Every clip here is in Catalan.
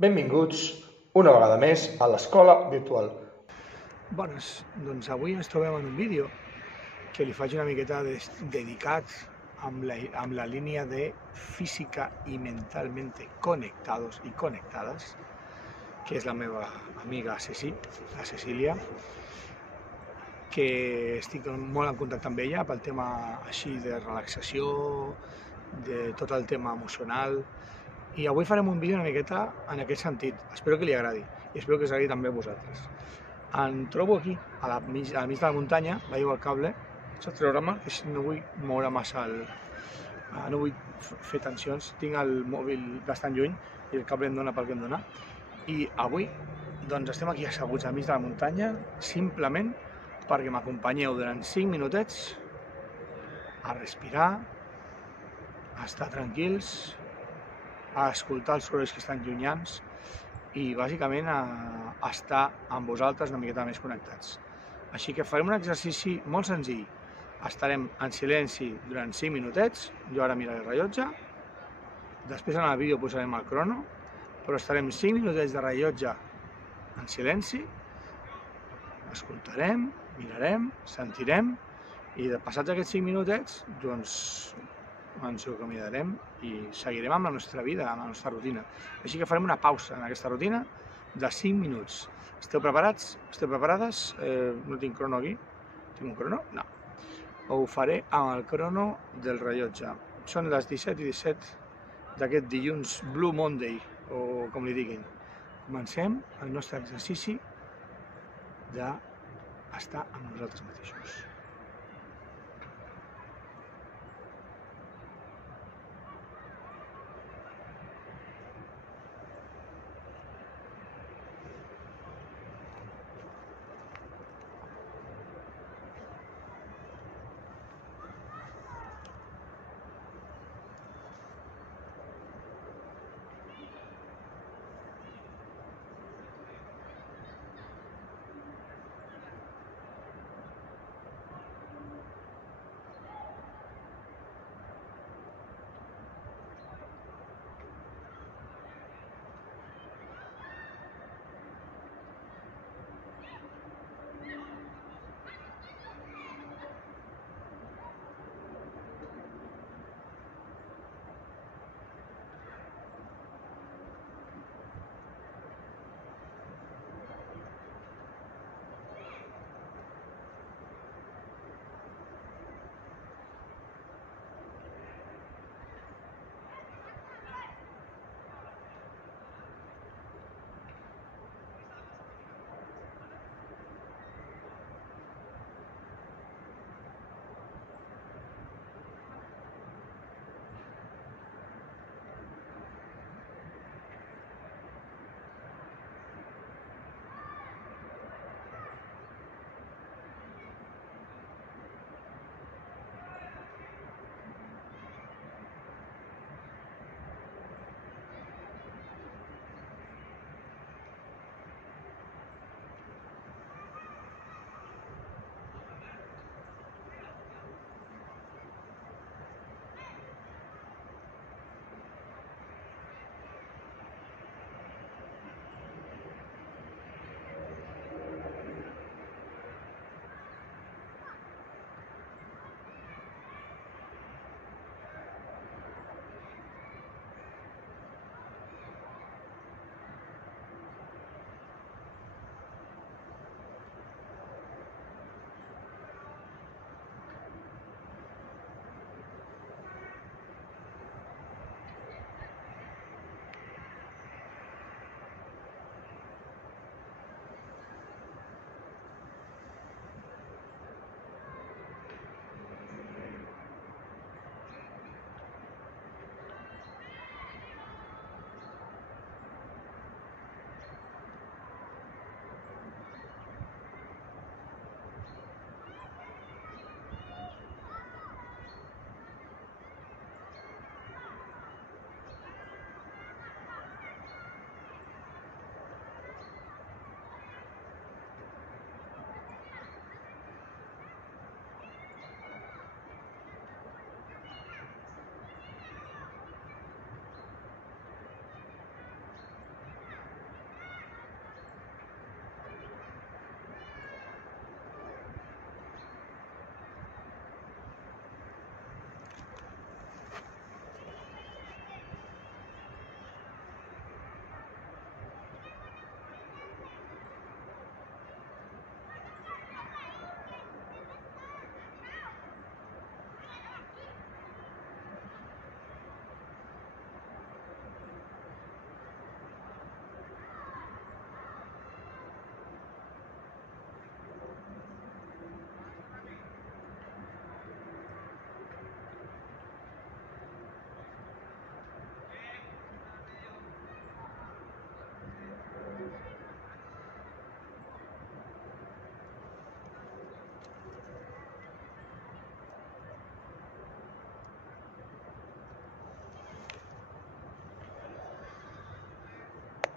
Benvinguts una vegada més a l'Escola Virtual. Bones, doncs avui ens trobem en un vídeo que li faig una miqueta dedicat amb la línia de física y mentalmente conectados y conectadas, que és la meva amiga la Cecília, que estic molt en contacte amb ella pel tema així de relaxació, de tot el tema emocional, i avui farem un vídeo una miqueta en aquest sentit. Espero que li agradi i espero que us agradi també a vosaltres. Em trobo aquí, al mig de la muntanya, veieu el cable, saps treure-me? No vull moure massa no vull fer tensions, tinc el mòbil bastant lluny i el cable em dona pel que em dona. I avui doncs estem aquí asseguts al mig de la muntanya, simplement perquè m'acompanyeu durant 5 minutets a respirar, a estar tranquils, a escoltar els sorolls que estan llunyans i bàsicament a estar amb vosaltres una miqueta més connectats. Així que farem un exercici molt senzill. Estarem en silenci durant 5 minutets, jo ara miraré el rellotge, després en el vídeo posarem el crono, però estarem 5 minutets de rellotge en silenci, escoltarem, mirarem, sentirem i passats aquests 5 minutets doncs ens acomiadarem i seguirem amb la nostra vida, amb la nostra rutina. Així que farem una pausa en aquesta rutina de 5 minuts. Esteu preparats? Esteu preparades? No tinc crono aquí. Tinc un crono? No. Ho faré amb el crono del rellotge. Són les 17:17 d'aquest dilluns Blue Monday, o com li diguin. Comencem el nostre exercici d'estar amb nosaltres mateixos.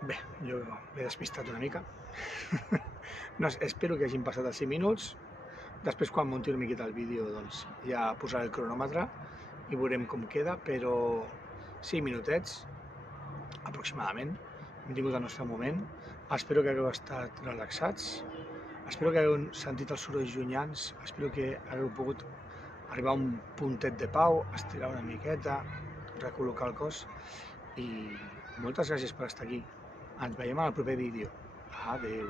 Bé, jo m'he despistat una mica. No, espero que hagin passat els 5 minuts. Després, quan munti una miqueta el vídeo, doncs ja posaré el cronòmetre i veurem com queda, però 5 minutets aproximadament. Hem tingut el nostre moment. Espero que hagueu estat relaxats. Espero que hagueu sentit els sorolls llunyans. Espero que hagueu pogut arribar a un puntet de pau, estirar una miqueta, recol·locar el cos i moltes gràcies per estar aquí. Ens veiem en el proper vídeo. Adeu.